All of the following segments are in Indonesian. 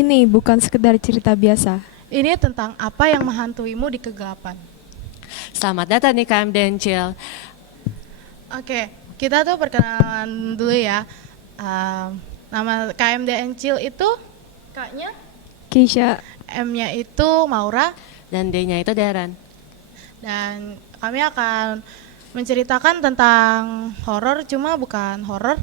Ini bukan sekedar cerita biasa. Ini tentang apa yang menghantuimu di kegelapan. Selamat datang di KMDN Chill. Oke, kita tuh perkenalan dulu ya. Nama KMDN Chill itu K-nya, Keisha, M-nya itu Maura, Dan D-nya itu Darren. dan kami akan menceritakan tentang horor, cuma bukan horor,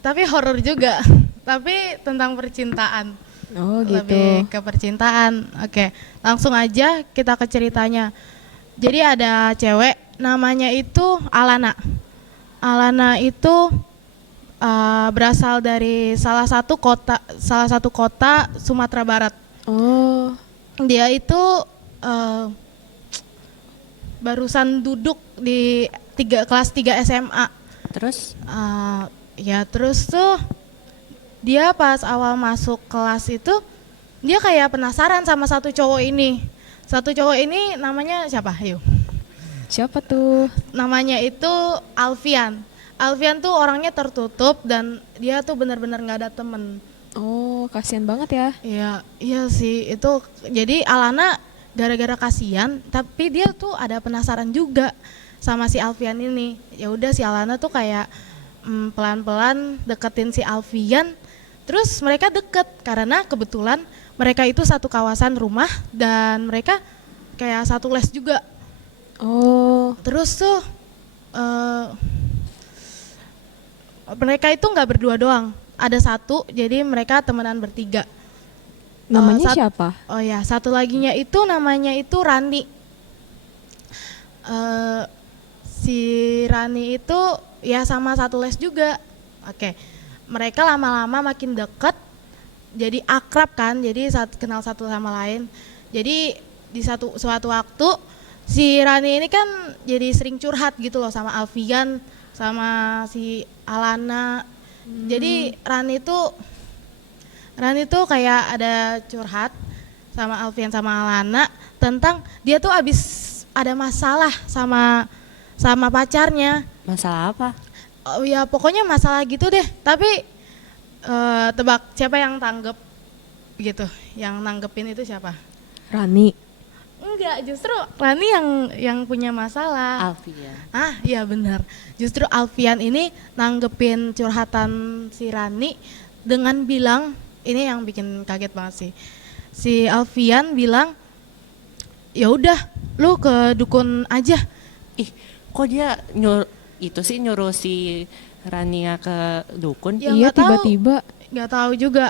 tapi horor juga, tapi tentang percintaan. oh Lebih gitu. ke percintaan. Oke, langsung aja kita ke ceritanya. Jadi ada cewek namanya itu Alana. Alana itu berasal dari salah satu kota Sumatera Barat. Oh, Dia itu eh, barusan duduk di kelas 3 SMA. Terus Ya terus tuh dia pas awal masuk kelas itu dia kayak penasaran sama satu cowok ini. Satu cowok ini namanya siapa? Yuk. siapa tuh? Namanya itu Alfian. Alfian tuh orangnya tertutup dan dia tuh benar-benar nggak ada temen. Oh, kasihan banget ya. Iya, iya sih itu. Jadi Alana gara-gara kasihan, tapi dia tuh ada penasaran juga sama si Alfian ini. Ya udah si Alana tuh kayak pelan-pelan deketin si Alfian. Terus mereka deket karena kebetulan mereka itu satu kawasan rumah dan mereka kayak satu les juga. Oh, Terus tuh mereka itu nggak berdua doang, ada satu, jadi mereka temenan bertiga. namanya Sat- siapa? Oh ya, satu laginya itu namanya itu Rani. Eh, si Rani itu ya sama satu les juga. Oke, mereka lama-lama makin deket, jadi akrab kan, jadi kenal satu sama lain. Jadi di suatu waktu si Rani ini kan jadi sering curhat gitu loh sama Alfian, sama si Alana. Jadi Rani tuh kayak ada curhat sama Alfian sama Alana tentang dia tuh abis ada masalah sama pacarnya. masalah apa? Oh ya pokoknya masalah gitu deh. Tapi tebak siapa yang tanggep gitu? Yang nanggepin itu siapa? Rani. Enggak, justru Rani yang punya masalah. Alfian. Ah, iya benar. Justru Alfian ini nanggepin curhatan si Rani dengan bilang, ini yang bikin kaget banget sih. Si Alfian bilang, "Ya udah, lu ke dukun aja." Ih, kok dia nyuruh si Rania ke dukun? Ya, Iya, nggak tahu. tiba-tiba. Nggak tahu juga.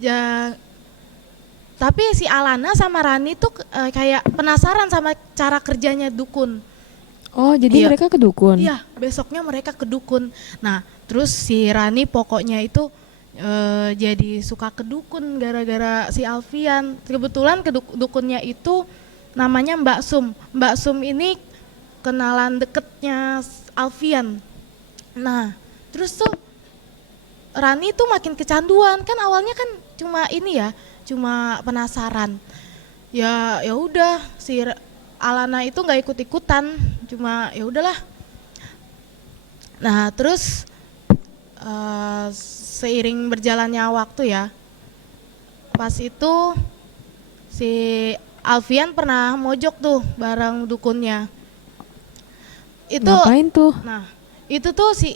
Ya, tapi si Alana sama Rani tuh kayak penasaran sama cara kerjanya dukun. Oh, jadi Iya. mereka ke dukun. Iya, besoknya mereka ke dukun. Nah, terus si Rani pokoknya itu jadi suka ke dukun gara-gara si Alfian. Kebetulan dukunnya itu namanya Mbak Sum. Mbak Sum ini kenalan deketnya Alfian. Nah, terus tuh Rani tuh makin kecanduan. Kan awalnya kan cuma ini ya, cuma penasaran. Ya udah si Alana itu nggak ikut-ikutan, cuma ya udahlah. Nah, terus seiring berjalannya waktu ya, pas itu si Alfian pernah mojok tuh bareng dukunnya. Itu, Ngapain tuh? nah itu tuh si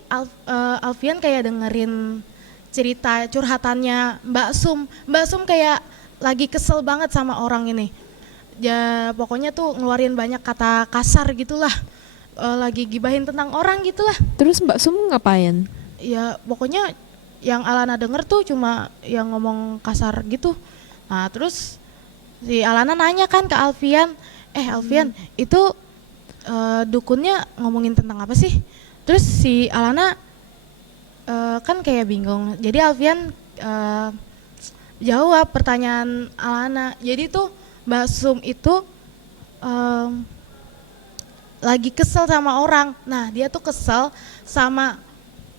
Alfian kayak dengerin cerita curhatannya Mbak Sum. Mbak Sum kayak lagi kesel banget sama orang ini. Ya pokoknya tuh ngeluarin banyak kata kasar gitulah. Lagi gibahin tentang orang gitulah. Terus Mbak Sum ngapain? Ya pokoknya yang Alana denger tuh cuma yang ngomong kasar gitu. Nah terus si Alana nanya kan ke Alfian, Alfian itu dukunnya ngomongin tentang apa sih? Terus si Alana kan kayak bingung. Jadi Alfian jawab pertanyaan Alana. Jadi tuh Mbak Sum itu lagi kesel sama orang. Nah dia tuh kesel sama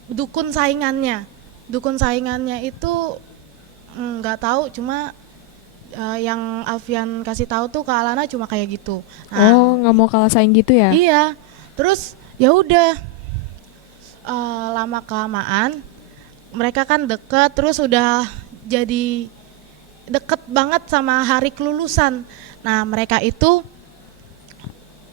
dukun saingannya. Dukun saingannya itu nggak tahu, cuma yang Alfian kasih tahu tuh ke Alana cuma kayak gitu. Nah, Oh, nggak mau kalah saing gitu ya? iya. Terus ya udah lama kelamaan mereka kan deket, terus udah jadi deket banget sama hari kelulusan. Nah mereka itu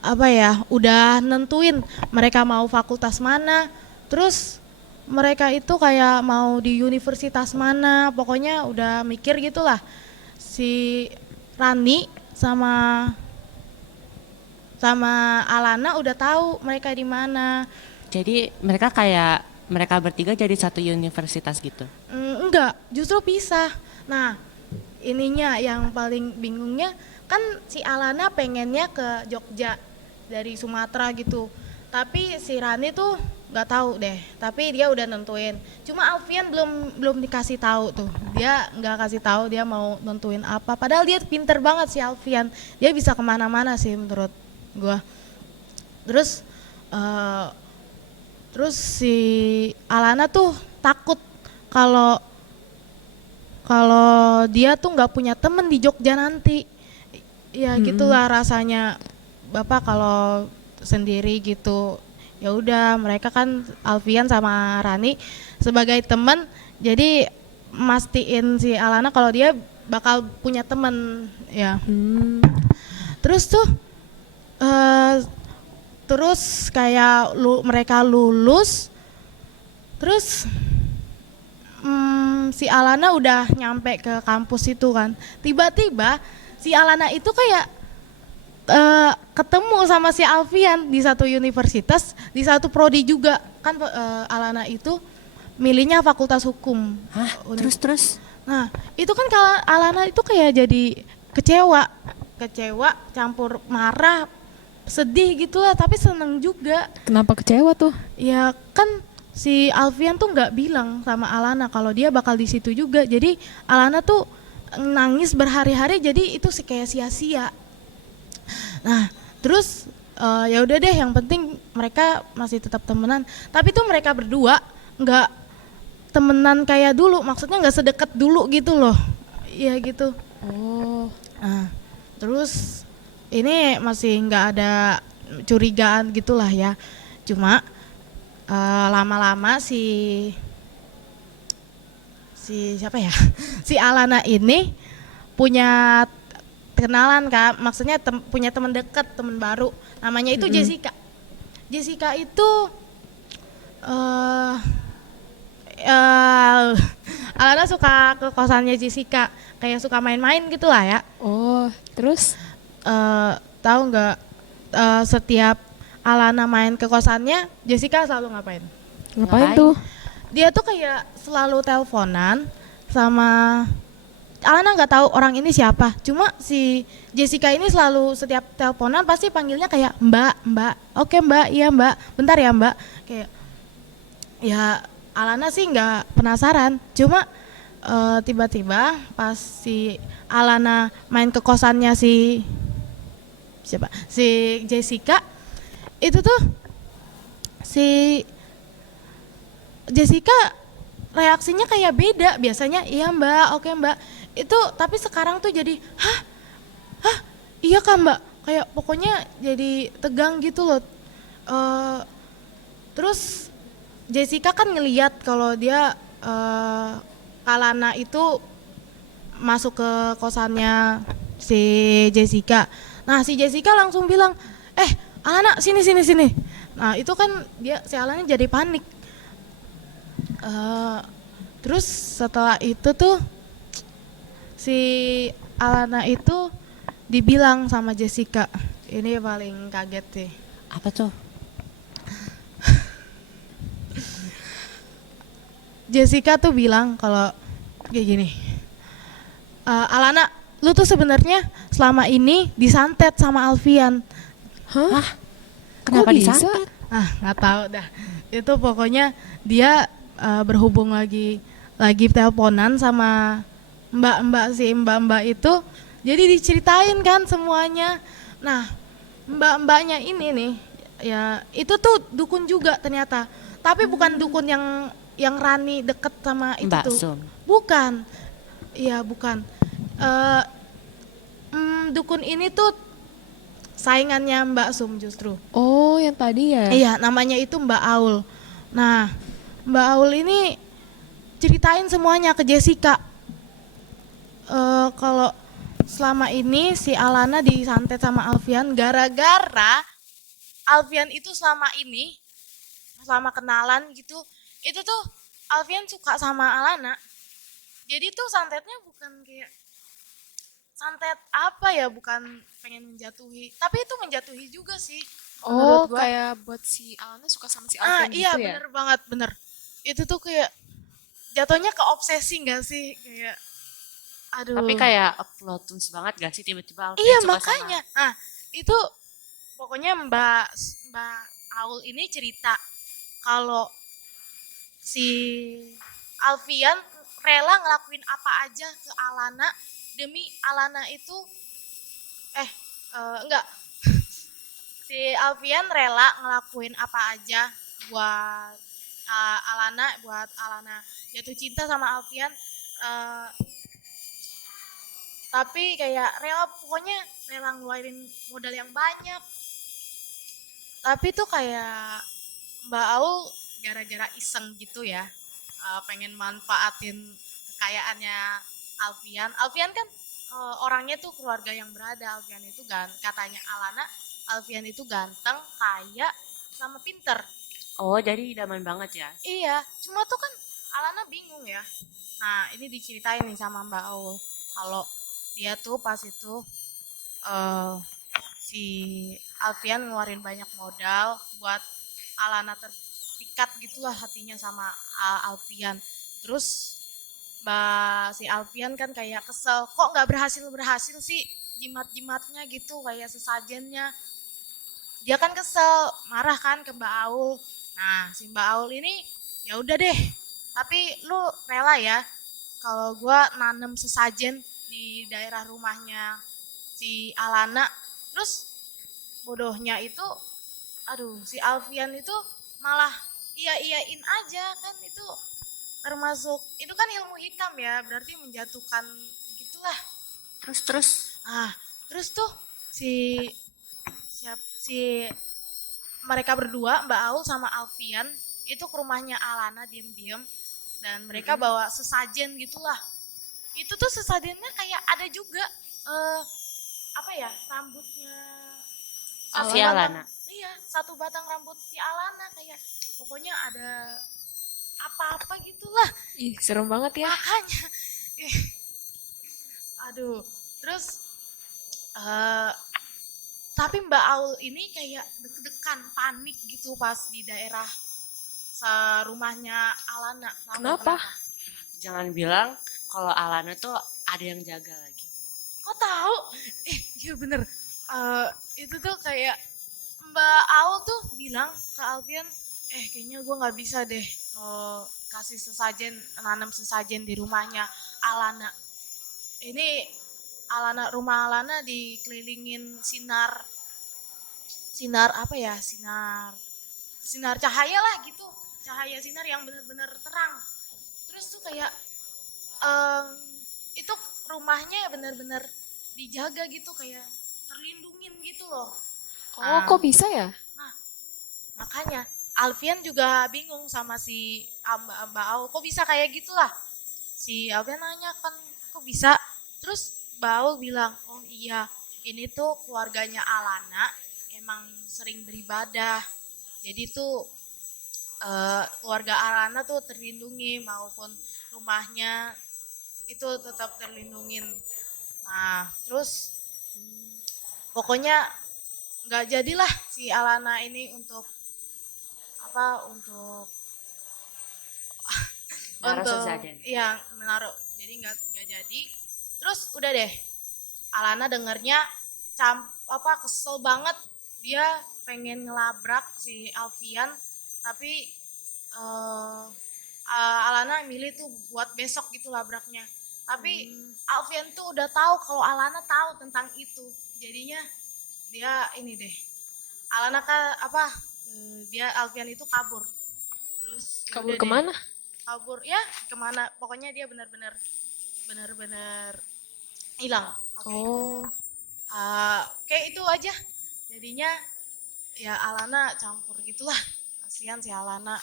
apa ya, udah nentuin mereka mau fakultas mana, terus mereka itu kayak mau di universitas mana, pokoknya udah mikir gitulah. Si Rani sama sama Alana udah tahu mereka di mana. Jadi mereka bertiga jadi satu universitas gitu. Enggak, justru pisah. Nah, ininya yang paling bingungnya kan si Alana pengennya ke Jogja dari Sumatera gitu. Tapi si Rani tuh nggak tahu deh. Tapi dia udah nentuin. Cuma Alfian belum dikasih tahu tuh. Dia nggak kasih tahu dia mau nentuin apa. Padahal dia pinter banget si Alfian. Dia bisa kemana-mana sih menurut gua. Terus si Alana tuh takut kalau dia tuh nggak punya temen di Jogja nanti. Ya gitulah rasanya Bapak kalau sendiri gitu. Ya udah, mereka kan Alfian sama Rani sebagai teman, jadi mastiin si Alana kalau dia bakal punya temen ya. Terus tuh terus kayak mereka lulus, terus si Alana udah nyampe ke kampus itu kan, tiba-tiba si Alana itu kayak ketemu sama si Alfian di satu universitas, di satu prodi juga kan. Alana itu milihnya fakultas hukum. Hah? Terus? Nah itu kan kalau Alana itu kayak jadi kecewa campur marah, sedih gitu lah, tapi seneng juga. Kenapa kecewa tuh? Ya kan si Alfian tuh nggak bilang sama Alana kalau dia bakal di situ juga, jadi Alana tuh nangis berhari-hari, jadi itu sih kayak sia-sia. Nah terus ya udah deh, yang penting mereka masih tetap temenan. Tapi tuh mereka berdua nggak temenan kayak dulu, maksudnya nggak sedekat dulu gitu loh. Iya gitu. Oh. Nah terus ini masih nggak ada curigaan gitulah ya. Cuma lama-lama si siapa ya si Alana ini punya kenalan Kak, maksudnya punya teman dekat, teman baru, namanya itu Jessica. Jessica itu Alana suka ke kosannya Jessica, kayak suka main-main gitulah ya. Oh, terus? Tahu nggak, setiap Alana main ke kosannya, Jessica selalu ngapain? Ngapain tuh? Dia tuh kayak selalu teleponan sama Alana, nggak tahu orang ini siapa. Cuma si Jessica ini selalu setiap teleponan pasti panggilnya kayak Mbak. Oke Mbak, iya Mbak. Bentar ya Mbak. Kayak ya Alana sih nggak penasaran. Cuma tiba-tiba pas si Alana main ke kosannya si Jessica, itu tuh si Jessica reaksinya kayak beda. Biasanya iya Mbak, oke Mbak. Itu tapi sekarang tuh jadi hah iya Kak Mbak, kayak pokoknya jadi tegang gitu loh. Terus Jessica kan ngeliat kalau dia Alana itu masuk ke kosannya si Jessica. Nah si Jessica langsung bilang, Alana sini. Nah itu kan si Alana jadi panik. Terus setelah itu tuh si Alana itu dibilang sama Jessica, ini paling kaget sih. Apa tuh? Jessica tuh bilang kalau kayak gini, Alana, lu tuh sebenarnya selama ini disantet sama Alfian. Hah? Kenapa Kok bisa? disantet? Nggak tahu dah. Itu pokoknya dia berhubung lagi teleponan sama mbak-mbak itu, jadi diceritain kan semuanya. Nah mbak-mbaknya ini nih ya itu tuh dukun juga ternyata, tapi bukan dukun yang Rani deket sama itu Mbak tuh. Sum. Bukan. Iya bukan. Dukun ini tuh saingannya Mbak Sum justru. Oh, yang tadi ya? Iya, namanya itu Mbak Aul. Nah, Mbak Aul ini ceritain semuanya ke Jessica. kalau selama ini si Alana disantet sama Alfian gara-gara Alfian itu selama kenalan gitu, itu tuh Alfian suka sama Alana. Jadi tuh santetnya bukan kayak santet apa ya, bukan pengen menjatuhi, tapi itu menjatuhi juga sih Oh, menurut gua. kayak buat si Alana suka sama si Alfian Iya gitu ya? bener banget, bener. Itu tuh kayak jatuhnya ke obsesi gak sih? Kayak, Tapi aduh. kayak plot twist banget gak sih tiba-tiba Alfian Iya suka makanya. sama. Nah, itu pokoknya Mbak Aul ini cerita kalau si Alfian rela ngelakuin apa aja ke Alana demi Alana itu enggak, si Alfian rela ngelakuin apa aja buat buat Alana jatuh cinta sama Alfian, eh, tapi kayak rela, pokoknya rela ngeluarin modal yang banyak. Tapi tuh kayak Mbak Aul gara-gara iseng gitu ya, pengen manfaatin kekayaannya Alfian. Alfian kan orangnya tuh keluarga yang berada. Alfian itu katanya Alana, Alfian itu ganteng, kaya, sama pinter. Oh, jadi idaman banget ya. Iya, cuma tuh kan Alana bingung ya. Nah, ini diceritain nih sama Mbak Aul kalau dia tuh pas itu eh si Alfian ngeluarin banyak modal buat Alana terpikat gitulah hatinya sama Alfian. Terus si Alfian kan kayak kesel, kok nggak berhasil sih jimat-jimatnya gitu, kayak sesajennya. Dia kan kesel, marah kan ke Mbak Aul. Nah, si Mbak Aul ini ya udah deh, tapi lu rela ya kalau gua nanem sesajen di daerah rumahnya si Alana. Terus bodohnya itu, aduh, si Alfian itu malah iya-iyain aja kan. Itu termasuk, itu kan ilmu hitam ya, berarti menjatuhkan gitulah. Terus Terus tuh si si mereka berdua, Mbak Aul sama Alfian, itu ke rumahnya Alana diem-diem, dan mereka bawa sesajen gitulah. Itu tuh sesajennya kayak ada juga apa ya, rambutnya si Alana. Iya, satu batang rambut si Alana, kayak pokoknya ada apa-apa gitulah. Ih, serem banget ya. Makanya aduh. Terus tapi Mbak Aul ini kayak deg-degan, panik gitu pas di daerah rumahnya Alana. Kenapa? Jangan bilang kalau Alana tuh ada yang jaga lagi. Kok tahu? Iya bener. Itu tuh kayak Mbak Aul tuh bilang ke Alfian, kayaknya gue nggak bisa deh kasih sesajen, nanam sesajen di rumahnya Alana. Ini rumah Alana dikelilingin sinar apa ya, sinar cahaya lah gitu, cahaya sinar yang bener-bener terang. Terus tuh kayak itu rumahnya bener-bener dijaga gitu, kayak terlindungin gitu loh. Oh, kok bisa ya? Nah, makanya Alfian juga bingung sama si Mbak Aul, kok bisa kayak gitulah. Si Alfian nanya kan, kok bisa? Terus Mbak Aul bilang, oh iya, ini tuh keluarganya Alana emang sering beribadah. Jadi tuh keluarga Alana tuh terlindungi, maupun rumahnya itu tetap terlindungin. Nah, terus pokoknya nggak jadilah si Alana ini untuk Naruh sesajen. yang menaruh, jadi nggak jadi. Terus udah deh, Alana dengernya kesel banget, dia pengen ngelabrak si Alfian, tapi Alana milih tuh buat besok gitu labraknya. Tapi Alfian tuh udah tahu kalau Alana tahu tentang itu, jadinya dia ini deh, Alana dia Alfian itu kabur. Terus Kabur udah deh, kemana? kabur ya kemana, pokoknya dia benar-benar hilang. Oke. Oh, Kayak itu aja jadinya, ya Alana campur gitulah, kasihan si Alana.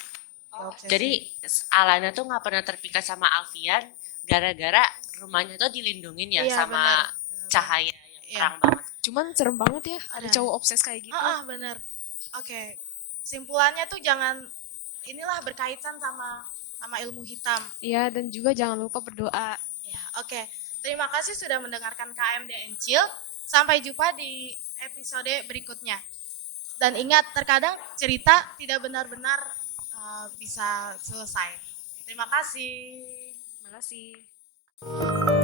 Jadi Alana tuh nggak pernah terpikat sama Alfian gara-gara rumahnya tuh dilindungin ya Iya, sama benar. cahaya yang Iya. terang banget. Cuman serem banget ya, ada Nah. cowok obses kayak gitu. Bener. Oke. Simpulannya tuh jangan inilah berkaitan sama ilmu hitam. Iya, dan juga jangan lupa berdoa. Ya, oke. Terima kasih sudah mendengarkan KMD Encil. Sampai jumpa di episode berikutnya. Dan ingat, terkadang cerita tidak benar-benar bisa selesai. Terima kasih. Terima kasih.